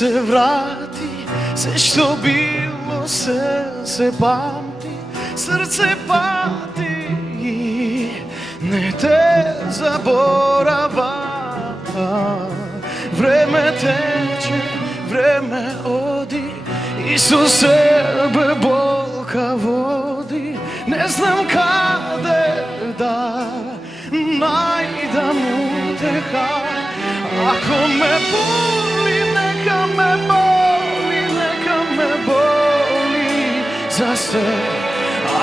се врати, се што било се памти, срце пати и не те заборава. Време тече, време оди и со себе болка води. Не знам каде да најдам утеха. Ако ме боли, нека ме боли, нека ме боли за се.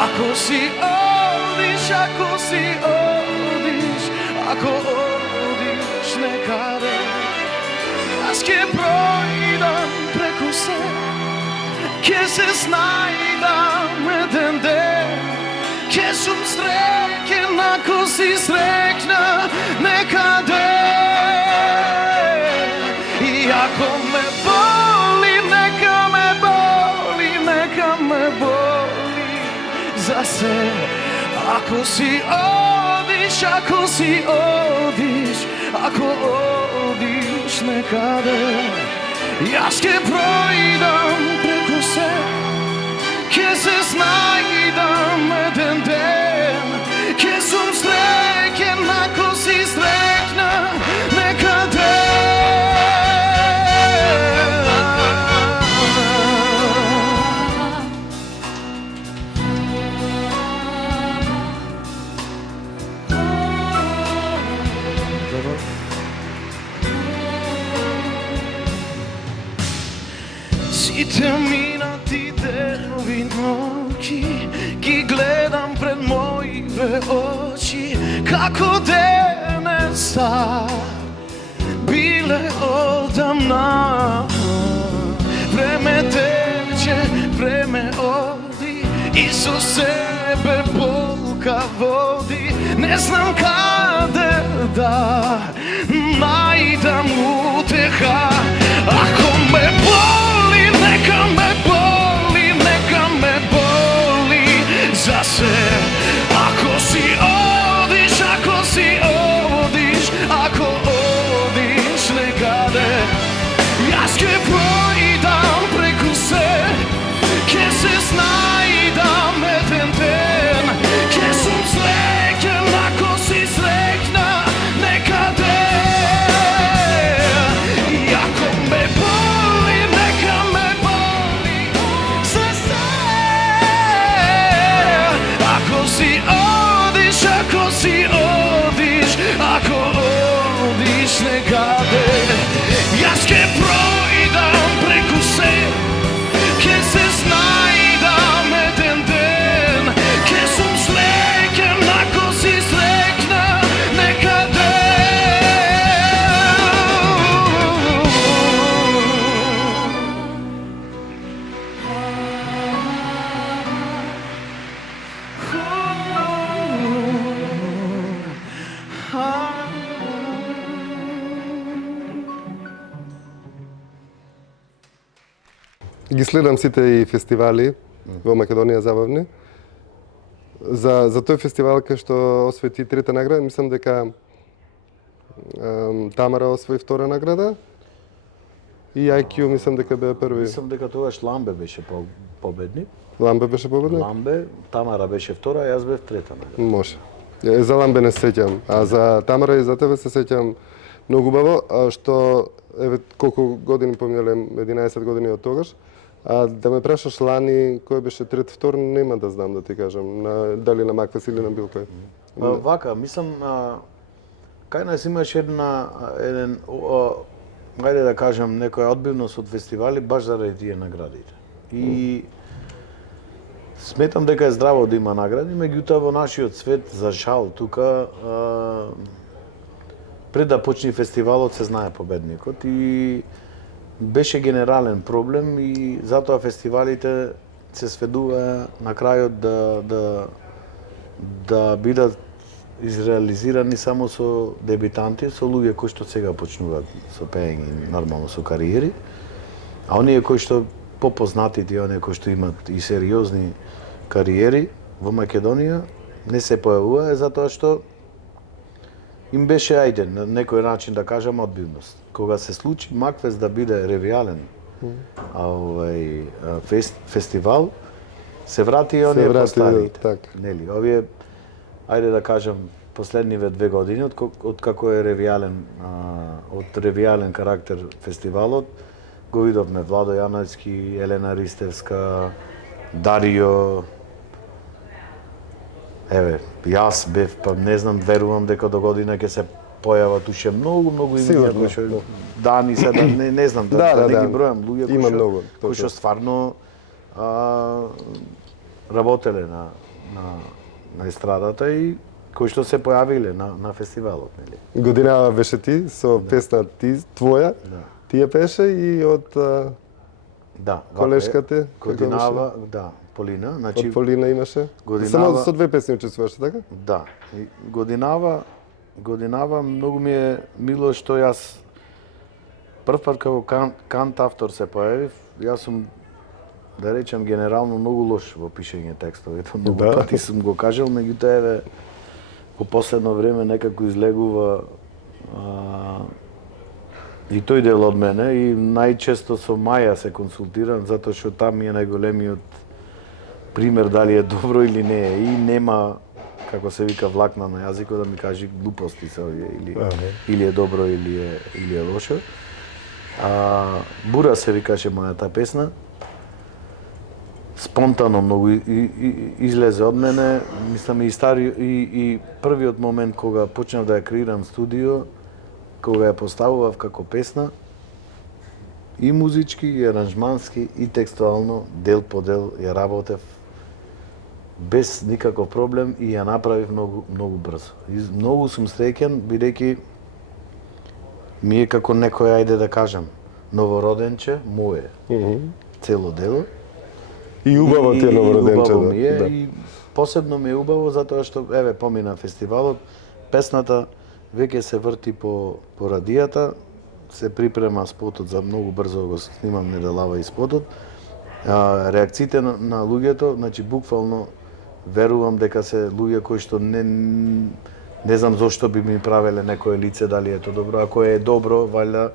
Ако си одиш, ако си одиш, ако одиш некаде, аз ќе пројдам преку се, ќе се снајдам еден ден, ќе сум среќен ако си среќна некаде. И ако ме боли, нека ме боли, нека ме боли за се. Ако си одиш, ако си одиш, ако одиш некаде, јас ќе пројдам преку се, ќе се снајдам еден ден, ќе сум среќен ако си среќна некаде. Сите минати денови ноќи ги гледам пред моите очи, како денеса биле одамна. Време тече, време оди и со себе болка води. Не знам каде да најдам утеха. Ако ме боли, нека ме боли, нека ме боли за се. Ако си одиш, ако си одиш, ако одиш некаде, јас ќе пројдам преку се, ќе се снајдам еден ден, ќе сум среќен ако си среќна некаде. И ако ме боли, нека ме боли за се. Ако си одиш, ако си одиш, ако одиш некаде, јас ќе пројдам преку се, ќе се снајдам еден ден, ќе сум среќен ако си среќна некаде. Ги следам сите и фестивали во Македонија забавни. За тој фестивал кај што освои трета награда, мислам дека Тамара освои втора награда и IQ мислам дека беа први. Мислам дека тогаш Ламбе беше победник. Ламбе беше победник? Ламбе, Тамара беше втора, јас бев трета награда. Може. За Ламбе не се сеќам, а за Тамара и за тебе се сеќам многу убаво, што еве колку години поминале, 11 години од тогаш. А да ме прашаш лани кој беше трет, втор, нема да знам да ти кажам, дали на Маквес или на бил кој. Вака, мислам, кај нас имаш еден, ајде да кажам, некоја одбивност од фестивали баш заради тие наградите. И сметам дека е здраво да има награди, меѓутоа во нашиот свет, за жал, тука, пред да почне фестивалот се знае победникот и беше генерален проблем и затоа фестивалите се сведува на крајот да бидат изреализирани само со дебитанти, со луѓе кои што сега почнуваат со пеење, нормално со кариери, а оние кои што попознатите, оние кои што имат и сериозни кариери во Македонија не се појавува затоа што им беше, ајде, на некој начин да кажам, одбивност. кога се случи Макфест да биде ревијален фестивал, се врати и оние постарите. Така. Нели, овие, ајде да кажам, последниве 2 години, од како е од ревијален карактер фестивалот, го видовме Владо Јановски, Елена Ристевска, Дарио, еве, јас бев, па не знам, верувам дека до година ќе се појават уште многу имиња кои што Дани се не знам да не ги бројам луѓе кои што стварно работеле на естрадата и кои што се појавиле на фестивалот, нели? Годинава беше ти со песна твоја, ти ја пеше и од колешката. Годинава, Полина, значи од Полина имаше. Само со 2 песни учествуваше, така? Да. И Годинава многу ми е мило што јас прв пат како кант автор се појавив, јас сум да речем генерално многу лош во пишење текстови. Многу пати сум го кажал, меѓутоа еве во последно време некако излегува и тој дел од мене и најчесто со Маја се консултирам затоа што там ми е најголемиот пример дали е добро или не е и нема како се вика влакна на јазикот да ми кажи глупости се овие или е добро или е лошо. Бура се викаше мојата песна. Спонтано многу излезе од мене, мислам и првиот момент кога почнав да ја креирам студио, кога ја поставував како песна, и музички, и аранжмански, и текстуално, дел по дел ја работев без никаков проблем и ја направив многу брзо. И многу сум среќен, бидејќи ми е како некој, ајде да кажам, новороденче, мое, цело дело. И убаво ти е новороденче, да. И посебно ми е убаво затоа што, еве, помина фестивалот, песната веќе се врти по радијата, се припрема спотот за многу брзо го снимам неделава и спотот. Реакциите на луѓето, значи буквално верувам дека се луѓе кои што не знам зошто би ми правеле некое лице дали е тоа добро, ако е добро, валјда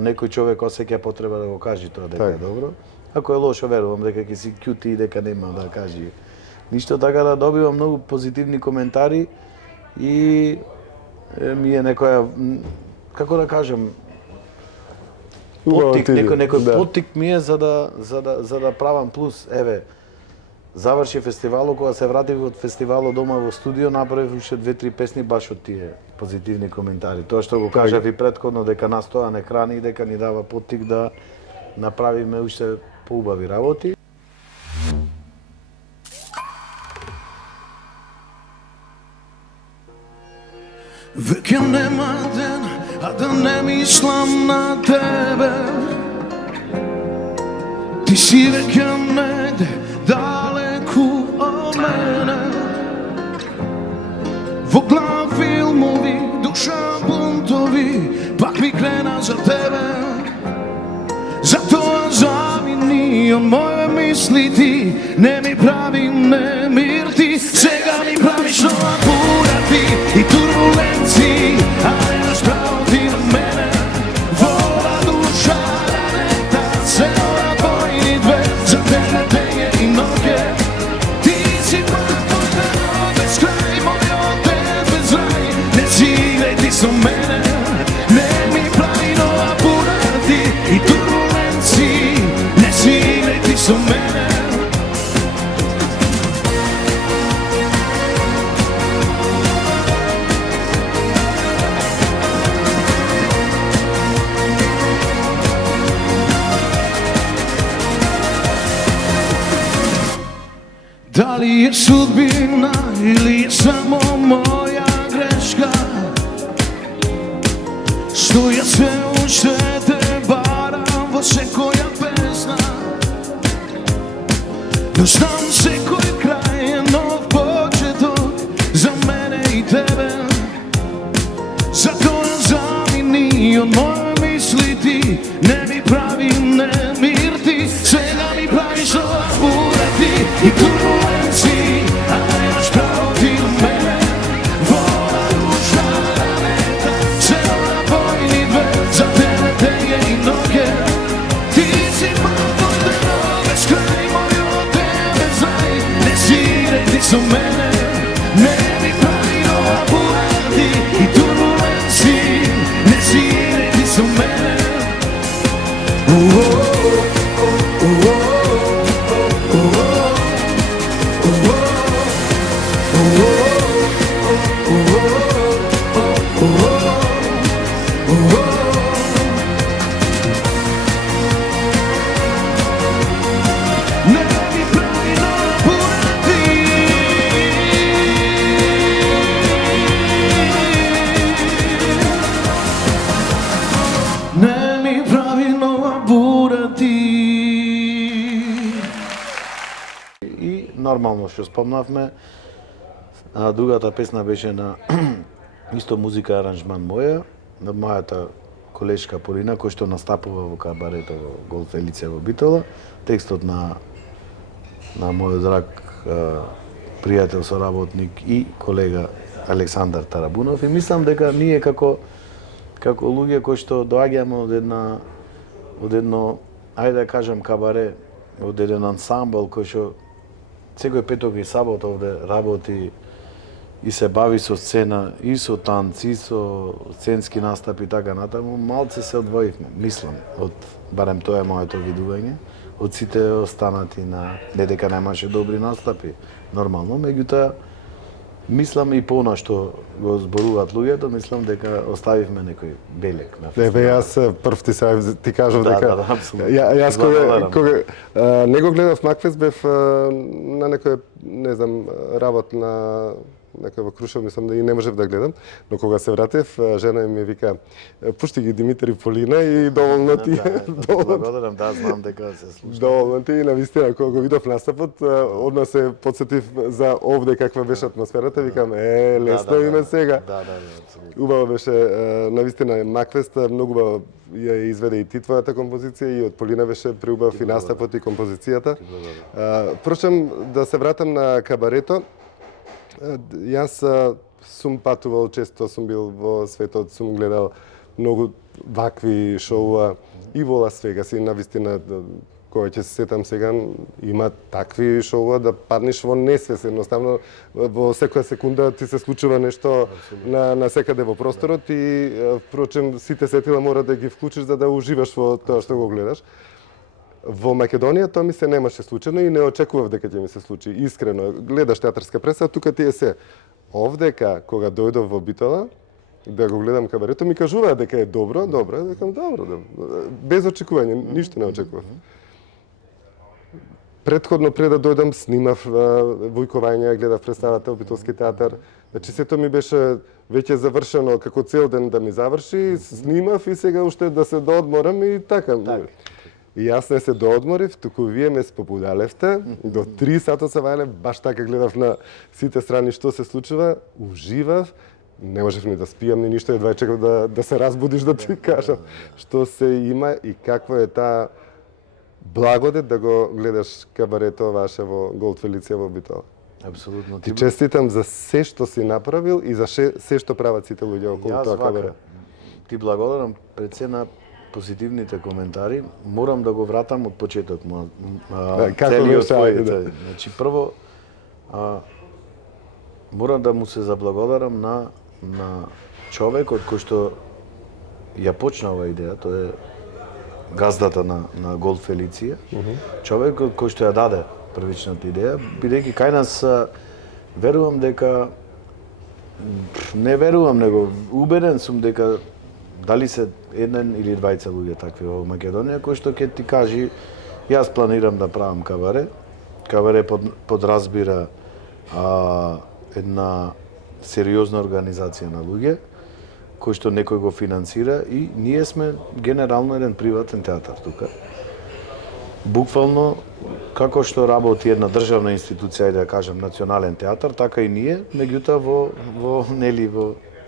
некој човек осеќа потреба да го каже тоа дека е добро. Ако е лошо, верувам дека ќе си кјути и дека нема да кажи ништо, така да добивам многу позитивни коментари и ми е некоја, како да кажам, поттик, некој поттик ми е за да правам плюс. Еве, заврши фестивалот, кога се вратив од фестивалот дома во студио, направив уште 2-3 песни баш од тие позитивни коментари. Тоа што го кажав и претходно, дека нас тоа не храни, дека ни дава поттик да направиме уште поубави работи. Веќе нема ден, а да не мислам на тебе. Ти си веќе негде далеку од мене. Во глава филмови, душа бунтови, пак ми крена за тебе. Затоа замини од моје мисли ти, не ми прави немир ти, сега ми правиш нова бура ти и турбуленци, а не расправо ти на мене. Вола душа ранета, се ора двојни две, за тебе дење и ноќе. Ти си пак мојата нова без крај, мојот ден без рај, не си играј ти со мене, не ми прави нова бура ти и турбуленци, не си играј ти со мене. Дали е судбина или е само моја грешка, што ја се уште те барам во секоја песна. Но знам секој крај е нов почеток за мене и тебе. Затоа замини од моје мисли ти, не ми прави немир ти, сега ми правиш нова бура ти и турбуленци, а немаш право ти на мене. Вола душа ранета, се ора двојни две, со мене, не ми прави нова поради и турбуленции, не си иди со мене. Не ми прави нова бурати. И нормално што спомнавме, другата песна беше на исто музика аранжман моја, на мојата колешка Полина, која што настапува во кабарето во Голф Елица во Битола. Текстот на мојот драг пријател, соработник и колега Александар Тарабунов. И мислам дека ние како луѓе кои што доаѓаме од едно, ајде да кажам кабаре, од еден ансамбл кој што секој петок и сабота овде работи и се бави со сцена, и со танци, и со сценски настапи и така натаму, малце се одвоивме, мислам, барем тоа е моето видување, од сите останати не дека немаше добри настапи, нормално, меѓутоа, мислам и по она што го зборуваат луѓето, мислам дека оставивме некој белег на фестивалот. Еве јас прв ти кажав дека Да, апсолутно. Јас кога не го гледав Макфест, бев на некој, не знам, работ на некој во Крушево, мислам да и не можев да гледам, но кога се вратев, жена ми вика: "Пушти ги Димитар и Полина и доволно ти." Благодарам, да, знам дека се слуша. Доволно ти и навистина кога го видов настапот, одма се потсетив за овде каква беше атмосферата, викам: лесно име сега." Да, апсолутно. Убаво беше, навистина Макфест, многу убаво ја изведе и ти твојата композиција и од Полина беше преубав и настапот и композицијата. Впрочем, да се вратам на кабарето, јас сум патувал често, сум бил во светот, сум гледал многу вакви шоуа и во Лас Вегас и навистина кој ќе се сетам сега, има такви шоуа да паднеш во несвес, едноставно во секоја секунда ти се случува нешто на секаде во просторот и впрочем сите сетила мора да ги вклучиш за да уживаш во тоа што го гледаш. Во Македонија тоа ми се немаше случајно и не очекував дека ќе ми се случи. Искрено, гледаш театарска пресава, тука ти е се. Овдека, кога дојдов во Битола, да го гледам кабарето, ми кажуваат дека е добро, викам добро. Без очекување, ништо не очекував. Предходно пред да дојдам снимав Војковања, гледав представата во Битолски театар. Значи сето ми беше веќе завршено, како цел ден да ми заврши, снимав и сега уште да се доодморам и така. И јас не се доодморив, туку вие ме спопудалевте, до 3 сата се вајлев, баш така гледав на сите страни што се случува, уживав, не можев ни да спијам ни ништо, едва чекав да се разбудиш да ти кажам што се има и какво е таа благодет да го гледаш кабарето ваше во Голф Елица во Битола. Апсолутно. Ти честитам за се што си направил и за се што прават сите луѓе околу тоа кабаре. Ти благодарам пред се на позитивните коментари. Морам да го вратам од почеток целиот твој. Значи прво морам да му се заблагодарам на човекот кој што ја почна оваа идеја, тоа е газдата на Голф Елица, човекот кој што ја даде првичната идеја, бидејќи кај нас верувам дека не верувам, него убеден сум дека дали се еден или двајца луѓе такви во Македонија кои што ќе ти кажи јас планирам да правам кабаре. Кабаре подразбира една сериозна организација на луѓе кој што некој го финансира и ние сме генерално еден приватен театар тука. Буквално како што работи една државна институција, да кажам национален театар, така и ние, меѓутоа во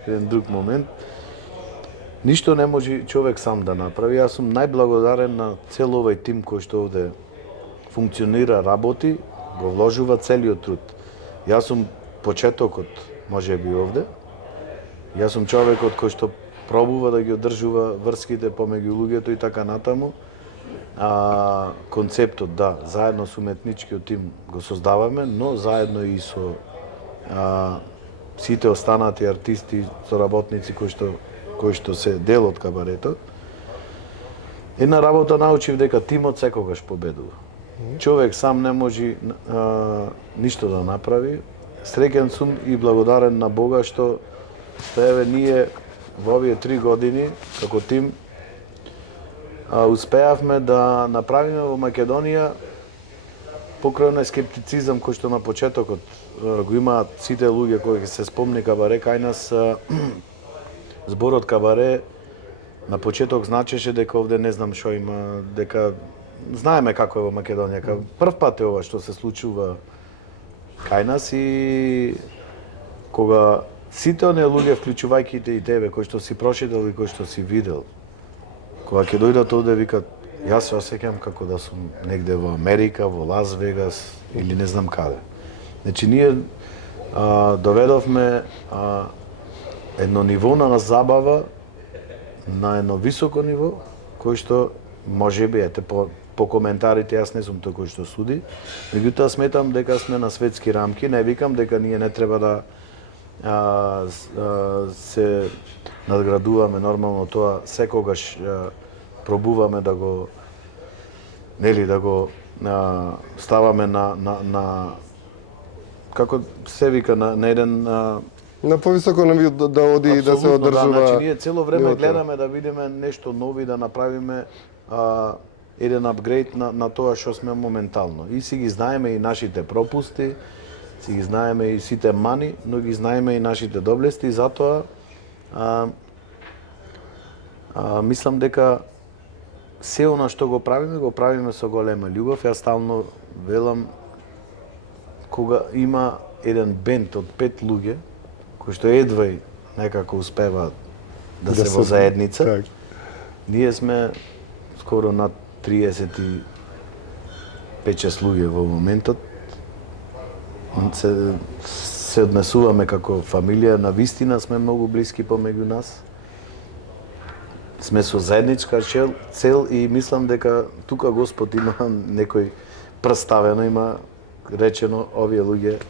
еден друг момент ништо не може човек сам да направи. Јас сум најблагодарен на цел овој тим кој што овде функционира, работи, го вложува целиот труд. Јас сум почетокот, можеби овде. Јас сум човекот кој што пробува да ги одржува врските помеѓу луѓето и така натаму. концептот, да, заедно со уметничкиот тим го создаваме, но заедно и со сите останати артисти, соработници кои што се дел од кабарето. Една работа научив дека тимот секогаш победува. Човек сам не може ништо да направи. Среќен сум и благодарен на Бога што еве ние во овие 3 години како тим успеавме да направиме во Македонија покрај оној скептицизам кој што на почетокот го имаат сите луѓе кои се спомни кабаре кај нас. Зборот кабаре на почеток значеше дека овде не знам што има, дека знаеме како е во Македонија. Прв пат е ова што се случува кај нас и кога сите оние луѓе, вклучувајќи и тебе, кои што си прочитал и кои што си видел, кога ќе дојдат овде, викат, јас се осеќам како да сум негде во Америка, во Лас Вегас или не знам каде. Значи, ние доведовме едно ниво на забава, на едно високо ниво, кој што можеби, ете, по коментарите, јас не сум тој кој што суди, меѓутоа сметам дека сме на светски рамки, не викам дека ние не треба да се надградуваме, нормално тоа секогаш пробуваме да го ставаме на како се вика на еден на повисоко ниво да оди и да се одржува. Да, значи ние цело време гледаме да видиме нешто ново и да направиме еден апгрейд на тоа што сме моментално. И си ги знаеме и нашите пропусти, си ги знаеме и сите мани, но ги знаеме и нашите доблести, затоа мислам дека се она што го правиме со голема љубов. Јас стално велам, кога има еден бенд од 5 луѓе, кои што едвај некако успеваат да се во заедница, так. Ние сме скоро над 35-6 луѓе во моментот. Се однесуваме како фамилија, на вистина сме многу блиски помеѓу нас. Сме со заедничка цел и мислам дека тука Господ има некој представено, има речено овие луѓе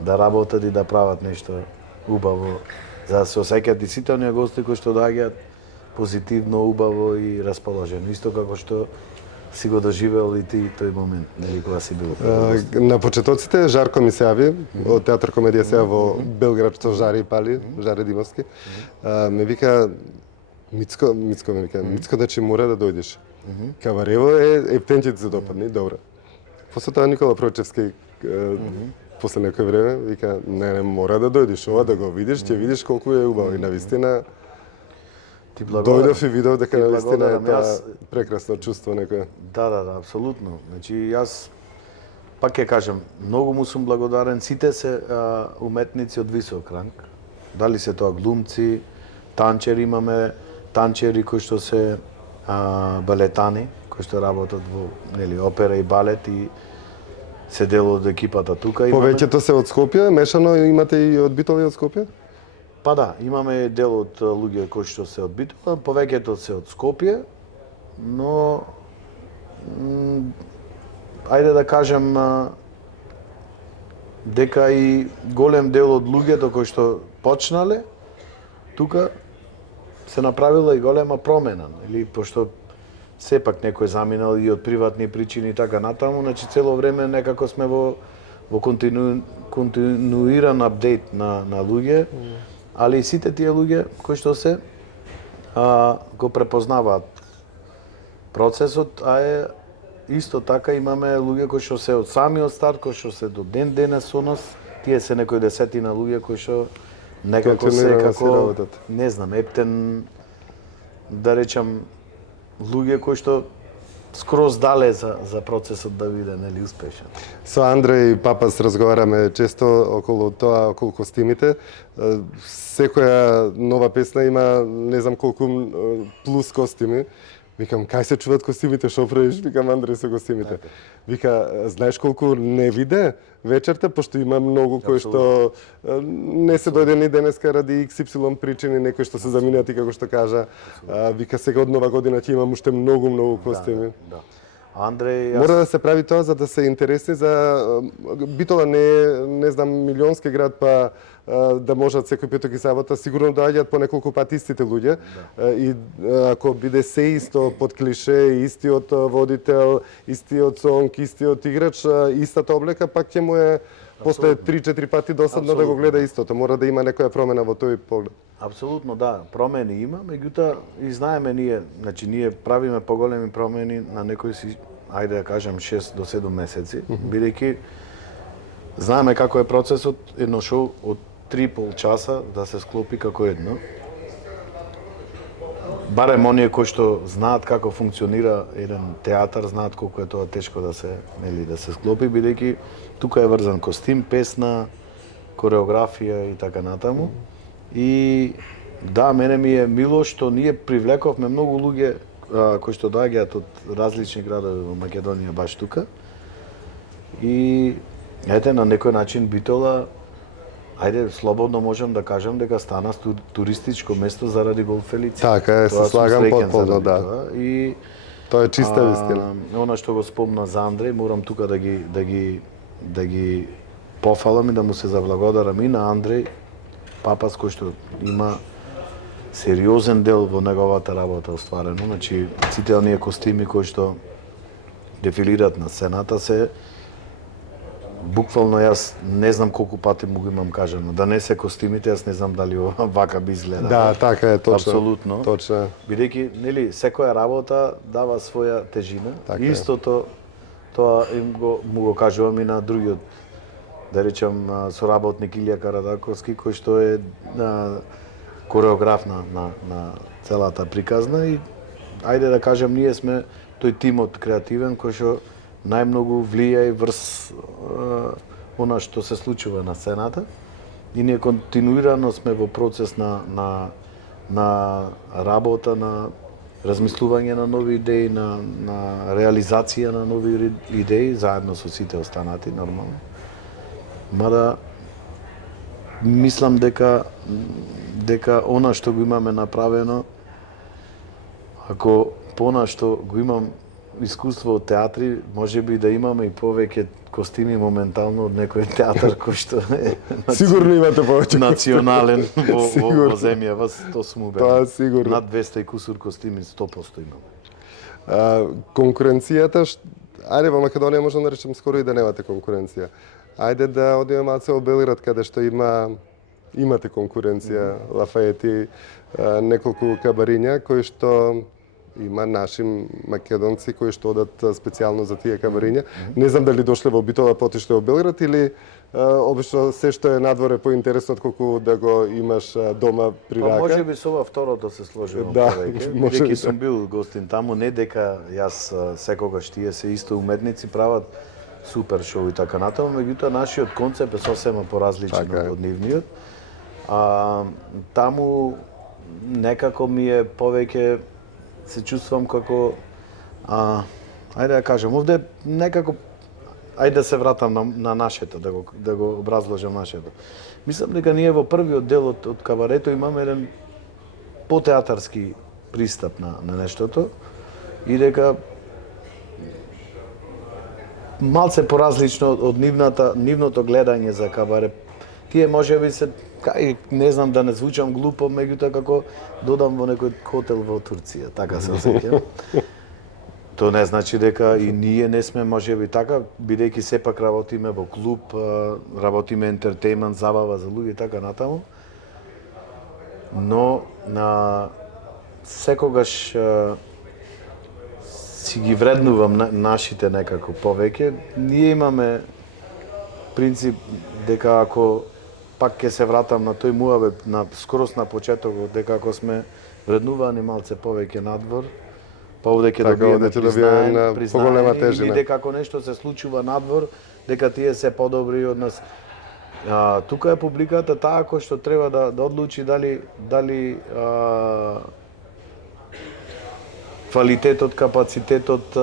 да работат и да прават нешто убаво, за да се осеќаат и сите оние гости кои што доаѓаат позитивно, убаво и расположено. Исто како што си го доживел и ти тој момент, нели, кога си бил. На почетоците Жарко ми се јави од театар комедија сега во Белград, што жари и пали, Жаре Димовски. Ме вика Мицко ме вика, Мицко, значи мора да дојдеш. Кабарево е ептенче ти се допадни, добро. После тоа Никола Прочевски после некој време вика, не, мора да дојдеш, ова да го видиш, ќе видиш колку е убаво и навистина. Дојдов и видов дека навистина е тоа прекрасно чувство некое. Да, апсолутно. Значи јас пак ќе кажам, многу му сум благодарен, сите се уметници од висок ранг. Дали се тоа глумци, танчери имаме, танчери кои што се балетани, кои што работат во опера и балет и се дел од екипата тука. Повеќето се од Скопје, мешано имате и од Битола и од Скопје? Па да, имаме дел од луѓе кои што се од Битола, повеќето се од Скопје, но ајде да кажем дека и голем дел од луѓето кои што почнале тука се направила и голема промена, или пошто сепак некој заминал и од приватни причини и така натаму, значи цело време некако сме во континуиран апдейт на луѓе, али и сите тие луѓе кои што се го препознаваат процесот, а е исто така имаме луѓе кои што се од самиот старт, кои што се до ден денес со нас, тие се некои десетина луѓе кои што некако се како, не знам, ептен, да речам, луѓе кои што скроз дале за процесот да биде, нели, успешен. Со Андреј Папас разговараме често околу тоа, околу костимите. Секоја нова песна има не знам колку плюс костими. Викам, кај се чуват костимите, шо правиш? Викам, Андреј со костимите. Вика, знаеш колку не виде вечерта, пошто има многу кои што не се дојде ни денеска ради XY причини, некои што се заминати, како што кажа. Вика, сега од нова година ќе имам уште многу костими. Да. Андреј, Мора да се прави тоа за да се интересни за Битола не знам милионски град, па да можат секој петок и сабота сигурно доаѓаат по неколку пати истите луѓе. И ако биде се исто под клише, истиот водител, истиот сонг, истиот играч, истата облека, пак ќе му е после 3-4 пати досадно да го гледа истото. Мора да има некоја промена во тој поглед. Апсолутно да, промени има, меѓутоа и знаеме ние, значи ние правиме поголеми промени на некои си, ајде да кажем 6 до 7 месеци, бидејќи знаеме како е процесот едно шоу од 3,5 часа да се склопи како едно. Барем оние кои што знаат како функционира еден театар, знаат колку е тоа тешко да се, нели, да се склопи, бидејќи тука е врзан костим, песна, кореографија и така натаму. И да, мене ми е мило што ние привлековме многу луѓе кои што доаѓаат од различни градови во Македонија баш тука. И ете на некој начин Битола, ајде слободно можам да кажам дека стана туристичко место заради голфелици. Така е, се слагам потполно, да. Тоа. И тоа е чиста вистина. Она што го спомна за Андреј, морам тука да ги пофалам и да му се заблагодарам и на Андреј Папас, кој што има сериозен дел во неговата работа остварено. Значи, сите оние костими кои што дефилираат на сцената се буквално јас не знам колку пати му го имам кажано. Да не се костимите, јас не знам дали вака би изгледало. Да, така е, точно. Апсолутно. Точно. Бидејќи, нели, секоја работа дава своја тежина. Така Истото тоа му го кажувам и на другиот, да речем, соработник Илија Карадаковски, кој што е кореограф на целата приказна и ајде да кажем, ние сме тој тимот креативен кој што најмногу влијае врз она што се случува на сцената и ние континуирано сме во процес на работа, на размислување на нови идеи, на реализација на нови идеи заедно со сите останати нормално. Мада мислам дека она што го имаме направено, ако пона што го имам искуство од театри, може би да имаме и повеќе костими моментално од некој театар кој што е Сигурно имате повеќе национален во земјава, тоа сум убеден. Тоа сигурно. Над 200 и кусур костими 100% имаме. Конкуренцијата, ајде во Македонија можам да речем скоро и да немате конкуренција. Ајде да одиме малце во Белград каде што имате конкуренција, Лафаети, неколку кабариња кои што има наши македонци кои што одат специјално за тие кабариња. Не знам дали дошле во Битола, потишле во Белград или обично се што е надворе поинтересно отколку да го имаш дома при рака. Може би со ова второто се сложувам Да, повеќе, може бидејќи би. сум бил гостин таму, не дека јас секогаш тие се исто уметници прават супер шоу и така натаму, меѓутоа нашиот концепт е сосема поразличен Така е. од нивниот. Таму некако ми е повеќе се чувствам како ајде да кажем, овде некако ајде да се вратам на нашето, да го образложам нашето. Мислам дека ние во првиот дел од кабарето имаме еден потеатарски пристап на нештото и дека малце поразлично од нивното гледање за кабаре. Тие можеби се, не знам да не звучам глупо, меѓутоа како додам во некој хотел во Турција, така се осеќам. Тоа не значи дека и ние не сме можеби така, бидејќи сепак работиме во клуб, работиме ентертејмент, забава за луѓе и така натаму. Но секогаш си ги вреднувам нашите некако повеќе. Ние имаме принцип дека ако пак ќе се вратам на тој муавет скрос на почетокот, дека ако сме вреднувани малце повеќе надвор, па овде ќе добиеме поголема признание, тежина. или дека ако нешто се случува надвор, дека тие се подобри од нас. Тука е публиката таа кој што треба да одлучи дали квалитетот, капацитетот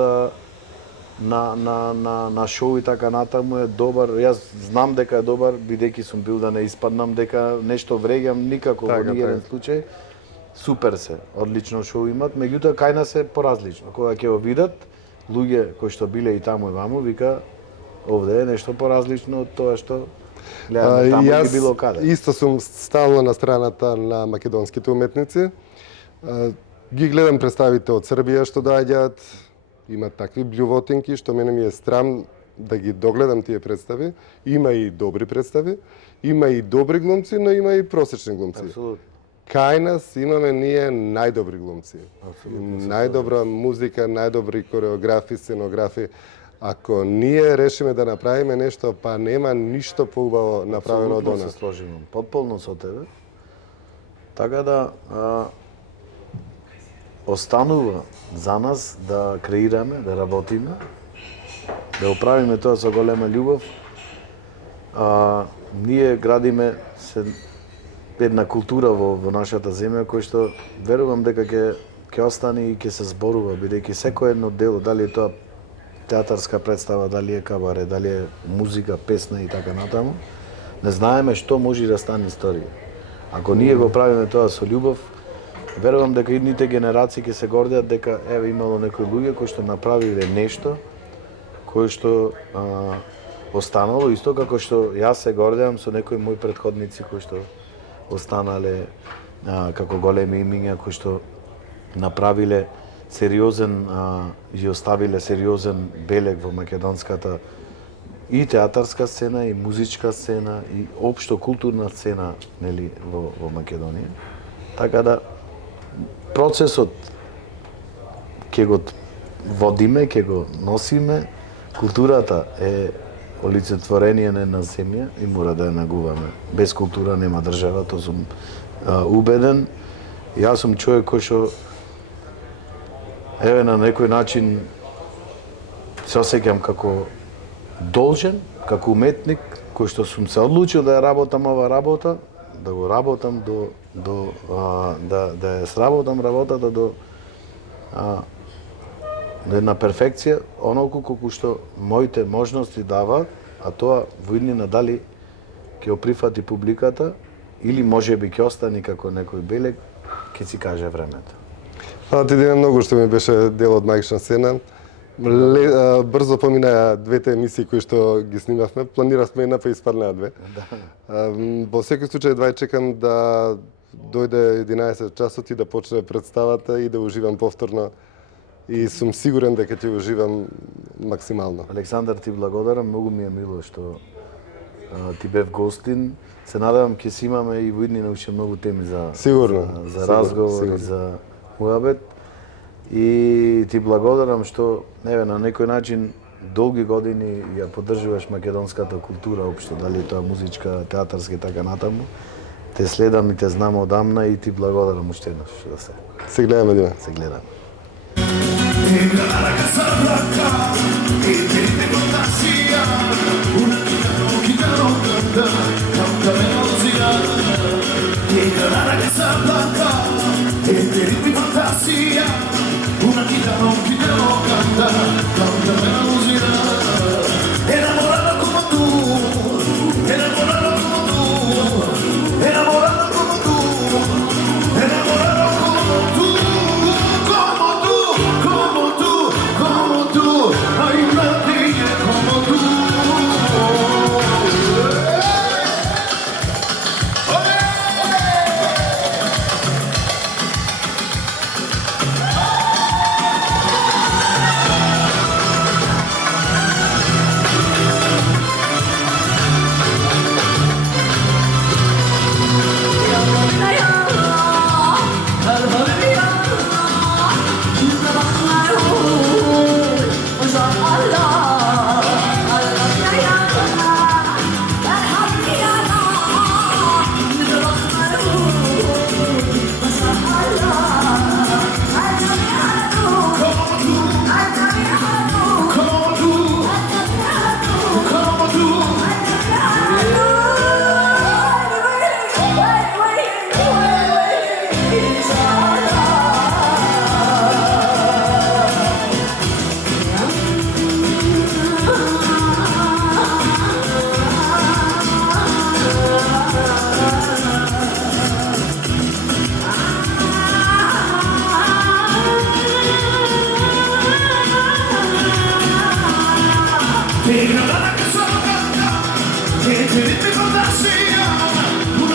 на шоу и така натаму е добар. Јас знам дека е добар, бидејќи сум бил да не испаднам дека нешто вреѓам, никако во ниеден случај. Супер се, одлично шоу имат, меѓутоа кај нас е поразлично. Кога ќе го видат луѓе кои што биле и таму и ваму, вика овде е нешто поразлично од тоа што гледаме таму или било каде. Исто сум стално на страната на македонските уметници. Ги гледам представите од Србија што доаѓаат, има такви блјувотинки што мене ми е срам да ги догледам тие представи. Има и добри представи, има и добри глумци, но има и просечни глумци. Апсолутно. Кај нас имаме ние најдобри глумци. Апсолутно. Најдобра музика, најдобри кореографи, сценографи. Ако ние решиме да направиме нешто, па нема ништо поубаво направено од Апсолутно она. се сложим, потполно со тебе. Така да останува за нас да креираме, да работиме, да оправиме тоа со голема љубов. Ние градиме една култура во нашата земја која што верувам дека ќе остане и ќе се зборува, бидејќи секој едно дело, дали е тоа театарска представа, дали е кабаре, дали е музика, песна и така натаму, не знаеме што може да стане историја. Ако ние го правиме тоа со љубов, верувам дека идните генерации ќе се гордеат дека еве имало некои луѓе кои што направиле нешто кој што останало, исто како што јас се гордеам со некои мои претходници кои што останале како големи имиња кои што направиле сериозен и оставиле сериозен белег во македонската и театарска сцена, и музичка сцена, и општо културна сцена, нели, во Македонија. Така да процесот ќе го водиме, ќе го носиме. Културата е олицетворение на една земја и мора да ја негуваме. Без култура нема држава, тоа сум убеден. Јас сум човек кој што еве на некој начин се осеќам како должен, како уметник, кој што сум се одлучил да ја работам ова работа, да го работам да ја сработам работата до една перфекција, онолку колку што моите можности даваат, а тоа во иднина дали ќе го прифати публиката или можеби ќе остане како некој белег, ќе си каже времето. Фала ти, Дејан, многу што ми беше дел од Магична сцена. Брзо поминаја двете емисии кои што ги снимавме. Планиравме една, па испаднаа две. Во секој случај, едва чекам да дојде 11 часот и да почне представата и да уживам повторно. И сум сигурен дека ќе уживам максимално. Александар, ти благодарам, многу ми е мило што ти бев гостин. Се надевам ќе си имаме и во иднина уште многу теми за разговор и за муабет. И ти благодарам што еве на некој начин долги години ја поддржуваш македонската култура општо, дали тоа музичка, театарска и така натаму. Те следам и те знам одамна и ти благодарам уште еднаш да се гледаме, Дима. Се гледаме. Una chitarra non canta, canta melodia. Enamorada como tú, enamorada como tú, enamorada como tú, enamorada como tú, como tú, como tú, como tú, hay nadie como tú. sigurno da si ona